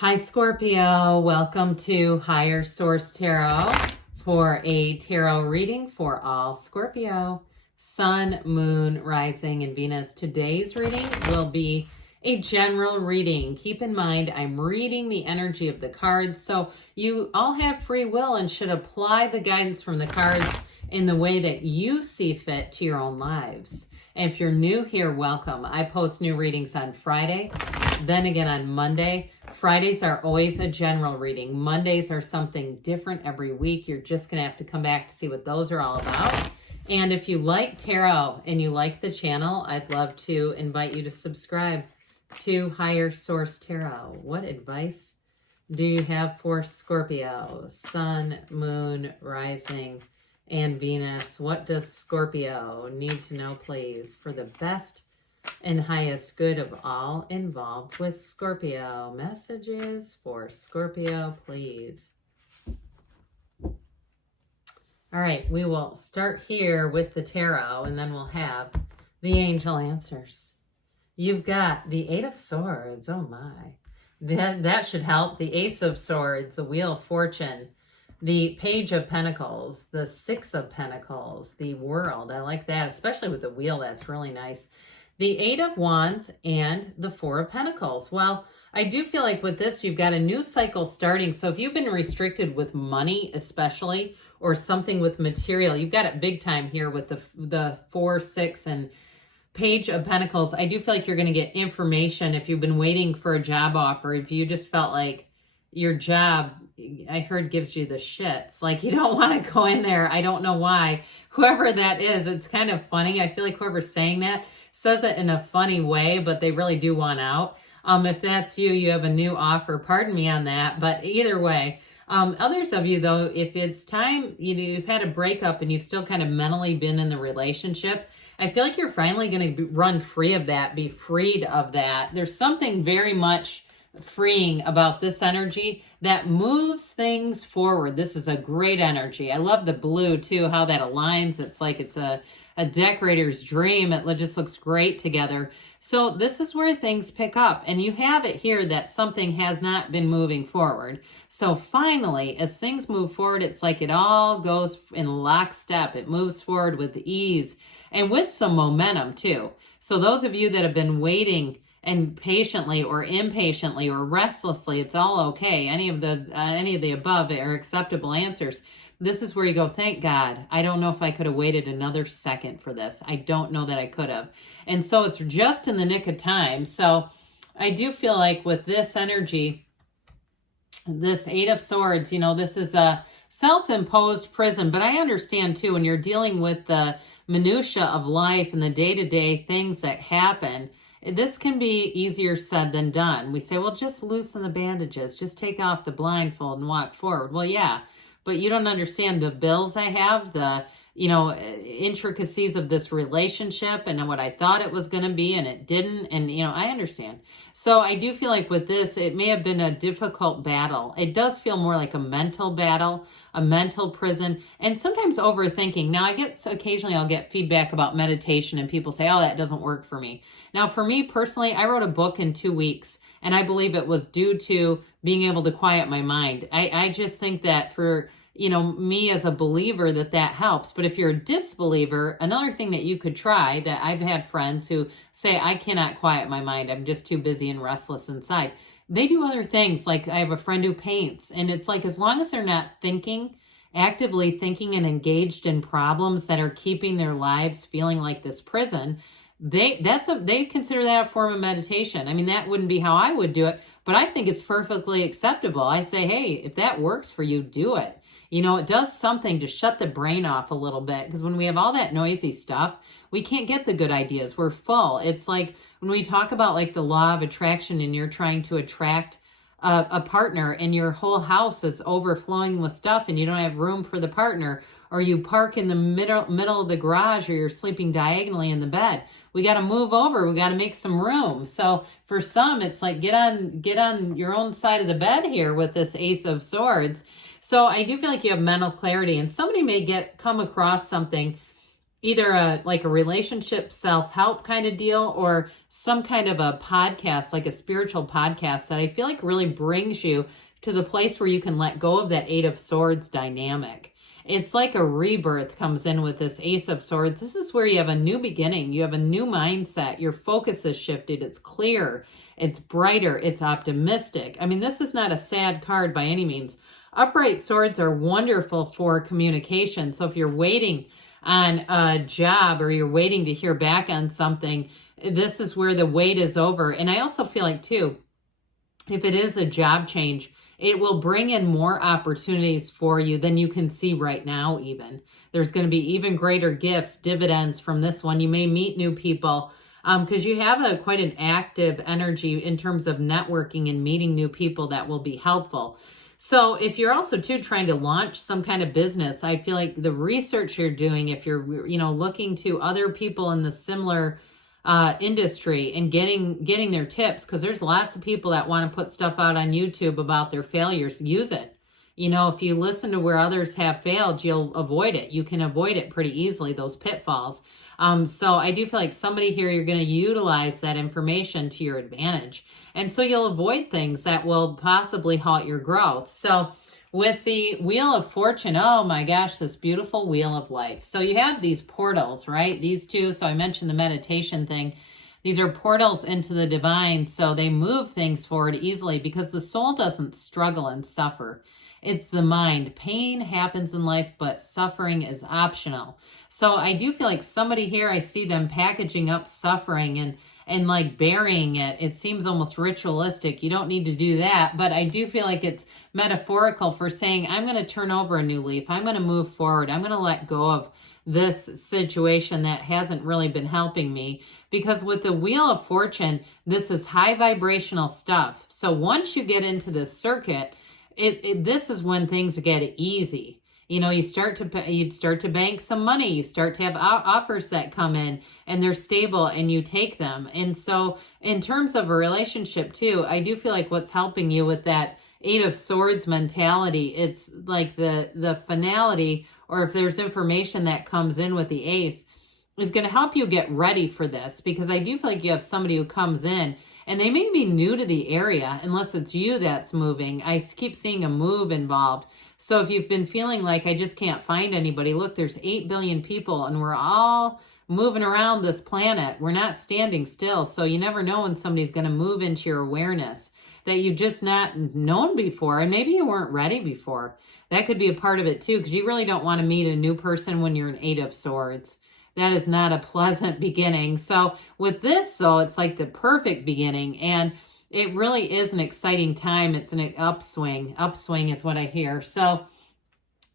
Hi Scorpio, welcome to Higher Source Tarot for a tarot reading for all Scorpio, Sun, Moon, Rising, and Venus. Today's reading will be a general reading. Keep in mind, I'm reading the energy of the cards, so you all have free will and should apply the guidance from the cards in the way that you see fit to your own lives. And if you're new here, welcome. I post new readings on Friday, then again on Monday. Fridays are always a general reading. Mondays are something different every week. You're just going to have to come back to see what those are all about. And if you like tarot and you like the channel, I'd love to invite you to subscribe to Higher Source Tarot. What advice do you have for Scorpio? Sun, Moon, Rising, and Venus. What does Scorpio need to know, please, for the best and highest good of all involved with Scorpio? Messages for Scorpio, please. All right, we will start here with the tarot, and then we'll have the angel answers. You've got the Eight of Swords. Oh my. That should help. The Ace of Swords, the Wheel of Fortune, the Page of Pentacles, the Six of Pentacles, the World. I like that, especially with the wheel. That's really nice. The Eight of Wands and the Four of Pentacles. Well, I do feel like with this, you've got a new cycle starting. So if you've been restricted with money, especially, or something with material, you've got it big time here with the 4, 6, and Page of Pentacles. I do feel like you're going to get information if you've been waiting for a job offer. If you just felt like your job, I heard, gives you the shits, like you don't want to go in there. I don't know why. Whoever that is, it's kind of funny. I feel like whoever's saying that says it in a funny way, but they really do want out. If that's you, you have a new offer. Pardon me on that, but either way. Others of you, though, if it's time, you've had a breakup and you've still kind of mentally been in the relationship, I feel like you're finally going to run free of that, be freed of that. There's something very much freeing about this energy that moves things forward. This is a great energy. I love the blue too, how that aligns. It's like it's a decorator's dream. It just looks great together. So this is where things pick up, and you have it here that something has not been moving forward. So finally, as things move forward, it's like it all goes in lockstep. It moves forward with ease and with some momentum too. So those of you that have been waiting and patiently or impatiently or restlessly, it's all okay. Any of the above are acceptable answers. This is where you go, thank God. I don't know if I could have waited another second for this. I don't know that I could have. And so it's just in the nick of time. So I do feel like with this energy, this Eight of Swords, this is a self-imposed prison. But I understand too, when you're dealing with the minutia of life and the day-to-day things that happen, this can be easier said than done. We say, well, just loosen the bandages, just take off the blindfold and walk forward. Well, yeah, but you don't understand the bills I have, the, intricacies of this relationship and what I thought it was going to be and it didn't. And, I understand. So I do feel like with this, it may have been a difficult battle. It does feel more like a mental battle, a mental prison, and sometimes overthinking. Now occasionally I'll get feedback about meditation and people say, oh, that doesn't work for me. Now, for me personally, I wrote a book in 2 weeks, and I believe it was due to being able to quiet my mind. I just think that for, me as a believer, that helps. But if you're a disbeliever, another thing that you could try, that I've had friends who say, I cannot quiet my mind. I'm just too busy and restless inside. They do other things. Like I have a friend who paints, and it's like, as long as they're not actively thinking and engaged in problems that are keeping their lives feeling like this prison, they consider that a form of meditation. I mean, that wouldn't be how I would do it, but I think it's perfectly acceptable. I say, hey, if that works for you, do it. It does something to shut the brain off a little bit, because when we have all that noisy stuff, we can't get the good ideas. We're full. It's like when we talk about like the law of attraction and you're trying to attract a partner and your whole house is overflowing with stuff and you don't have room for the partner, or you park in the middle of the garage, or you're sleeping diagonally in the bed. We got to move over. We got to make some room. So for some, it's like get on your own side of the bed here with this Ace of Swords. So I do feel like you have mental clarity, and somebody may come across something either like a relationship self-help kind of deal or some kind of a podcast, like a spiritual podcast that I feel like really brings you to the place where you can let go of that Eight of Swords dynamic. It's like a rebirth comes in with this Ace of Swords. This is where you have a new beginning. You have a new mindset. Your focus is shifted. It's clear. It's brighter. It's optimistic. I mean, this is not a sad card by any means. Upright swords are wonderful for communication. So if you're waiting on a job or you're waiting to hear back on something, this is where the wait is over. And I also feel like, too, if it is a job change, it will bring in more opportunities for you than you can see right now even. There's going to be even greater gifts, dividends from this one. You may meet new people because you have quite an active energy in terms of networking and meeting new people that will be helpful. So if you're also, too, trying to launch some kind of business, I feel like the research you're doing, if you're, looking to other people in the similar industry and getting their tips, because there's lots of people that want to put stuff out on YouTube about their failures. Use it. If you listen to where others have failed, you'll avoid it. You can avoid it pretty easily, those pitfalls. So I do feel like somebody here, you're going to utilize that information to your advantage. And so you'll avoid things that will possibly halt your growth. So with the Wheel of Fortune, oh my gosh, this beautiful Wheel of Life. So you have these portals, right? These two, so I mentioned the meditation thing. These are portals into the divine, so they move things forward easily because the soul doesn't struggle and suffer. It's the mind. Pain happens in life, but suffering is optional. So I do feel like somebody here, I see them packaging up suffering and like burying it. It seems almost ritualistic. You don't need to do that, but I do feel like it's metaphorical for saying, I'm going to turn over a new leaf. I'm going to move forward. I'm going to let go of this situation that hasn't really been helping me. Because with the Wheel of Fortune, this is high vibrational stuff. So once you get into this circuit, this is when things get easy. You start to bank some money. You start to have offers that come in and they're stable and you take them. And so in terms of a relationship too, I do feel like what's helping you with that Eight of Swords mentality, it's like the finality, or if there's information that comes in with the Ace, is going to help you get ready for this. Because I do feel like you have somebody who comes in and they may be new to the area, unless it's you that's moving. I keep seeing a move involved. So if you've been feeling like I just can't find anybody, look, there's 8 billion people and we're all moving around this planet. We're not standing still. So you never know when somebody's going to move into your awareness that you've just not known before. And maybe you weren't ready before. That could be a part of it too, because you really don't want to meet a new person when you're an Eight of Swords. That is not a pleasant beginning. So with this, though, it's like the perfect beginning. And it really is an exciting time. It's an upswing. Upswing is what I hear. So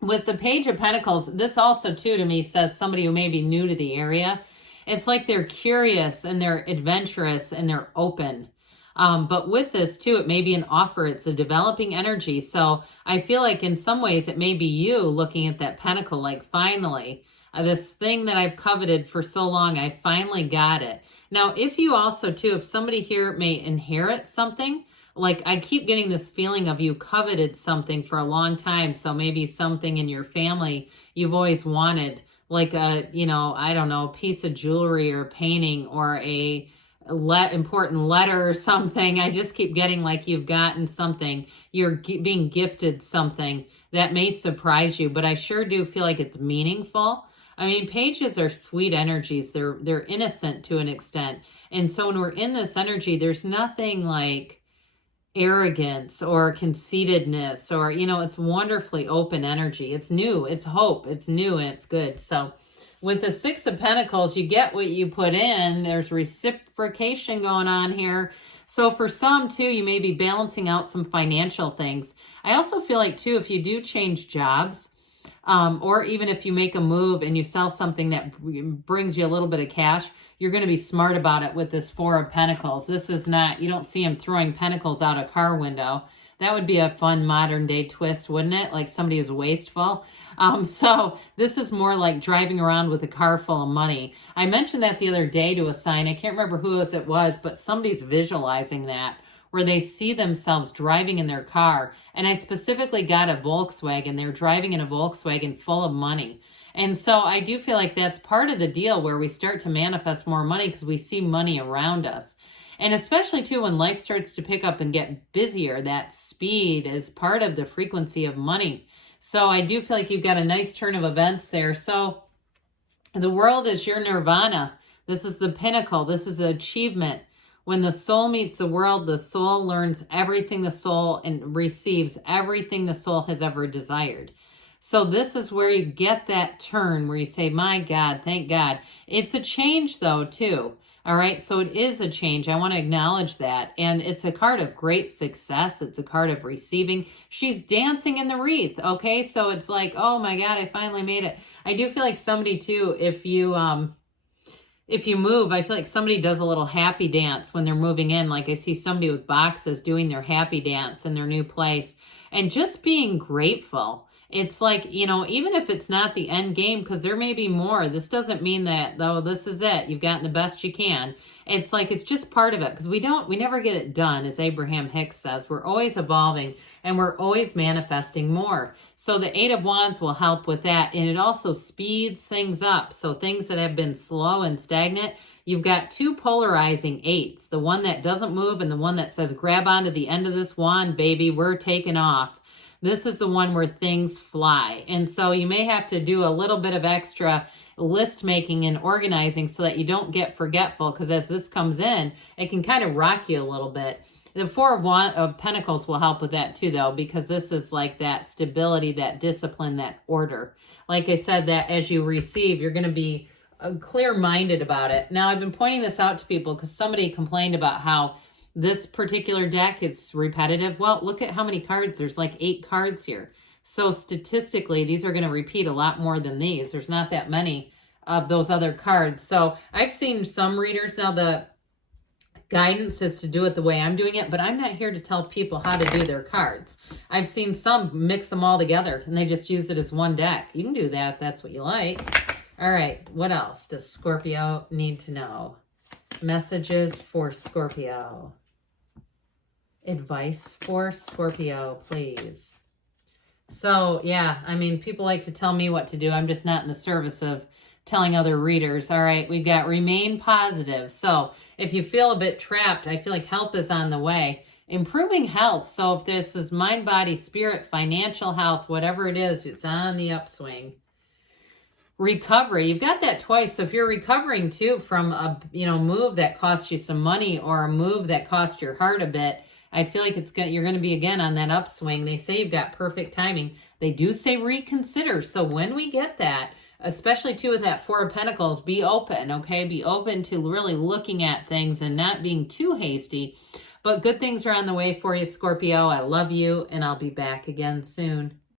with the Page of Pentacles, this also, too, to me says somebody who may be new to the area. It's like they're curious and they're adventurous and they're open. But with this, too, it may be an offer. It's a developing energy. So I feel like in some ways it may be you looking at that pentacle like, finally, this thing that I've coveted for so long, I finally got it. Now, if you also, too, if somebody here may inherit something, like I keep getting this feeling of you coveted something for a long time. So maybe something in your family you've always wanted, like a, I don't know, a piece of jewelry or painting or a important letter or something. I just keep getting like you've gotten something. You're being gifted something that may surprise you, but I sure do feel like it's meaningful. I mean, pages are sweet energies. They're innocent to an extent. And so when we're in this energy, there's nothing like arrogance or conceitedness or, it's wonderfully open energy. It's new, it's hope, it's new, and it's good. So with the Six of Pentacles, you get what you put in. There's reciprocation going on here. So for some, too, you may be balancing out some financial things. I also feel like, too, if you do change jobs, or even if you make a move and you sell something that brings you a little bit of cash, you're going to be smart about it with this Four of Pentacles. This is not, you don't see him throwing pentacles out a car window. That would be a fun modern day twist, wouldn't it? Like somebody is wasteful. So this is more like driving around with a car full of money. I mentioned that the other day to a sign. I can't remember who it was, but somebody's visualizing that, where they see themselves driving in their car. And I specifically got a Volkswagen. They're driving in a Volkswagen full of money. And so I do feel like that's part of the deal where we start to manifest more money because we see money around us. And especially too, when life starts to pick up and get busier, that speed is part of the frequency of money. So I do feel like you've got a nice turn of events there. So the world is your nirvana. This is the pinnacle. This is an achievement. When the soul meets the world, the soul learns everything the soul and receives everything the soul has ever desired. So this is where you get that turn where you say, my God, thank God. It's a change though, too. All right. So it is a change. I want to acknowledge that. And it's a card of great success. It's a card of receiving. She's dancing in the wreath. Okay. So it's like, oh my God, I finally made it. I do feel like somebody too, if you move, I feel like somebody does a little happy dance when they're moving in. Like I see somebody with boxes doing their happy dance in their new place and just being grateful. It's like, you know, even if it's not the end game, because there may be more, this doesn't mean that, though, this is it. You've gotten the best you can. It's like, it's just part of it because we never get it done, as Abraham Hicks says. We're always evolving and we're always manifesting more. So the Eight of Wands will help with that. And it also speeds things up. So things that have been slow and stagnant, you've got two polarizing eights, the one that doesn't move and the one that says, grab onto the end of this wand, baby, we're taking off. This is the one where things fly. And so you may have to do a little bit of extra list making and organizing so that you don't get forgetful, because as this comes in, it can kind of rock you a little bit. The Four of Pentacles will help with that too, though, because this is like that stability, that discipline, that order. Like I said, that as you receive, you're going to be clear-minded about it. Now, I've been pointing this out to people because somebody complained about how this particular deck is repetitive. Well, look at how many cards. There's like 8 cards here. So statistically, these are going to repeat a lot more than these. There's not that many of those other cards. So I've seen some readers. Now, the guidance is to do it the way I'm doing it, but I'm not here to tell people how to do their cards. I've seen some mix them all together and they just use it as one deck. You can do that if that's what you like. All right, what else does Scorpio need to know? Messages for Scorpio. Advice for Scorpio, please. So, yeah, I mean, people like to tell me what to do. I'm just not in the service of telling other readers. All right, we've got remain positive. So if you feel a bit trapped, I feel like help is on the way. Improving health. So if this is mind, body, spirit, financial health, whatever it is, it's on the upswing. Recovery. You've got that twice. So if you're recovering too from a move that cost you some money or a move that cost your heart a bit, I feel like you're going to be again on that upswing. They say you've got perfect timing. They do say reconsider. So when we get that, especially too with that Four of Pentacles, be open, okay? Be open to really looking at things and not being too hasty. But good things are on the way for you, Scorpio. I love you, and I'll be back again soon.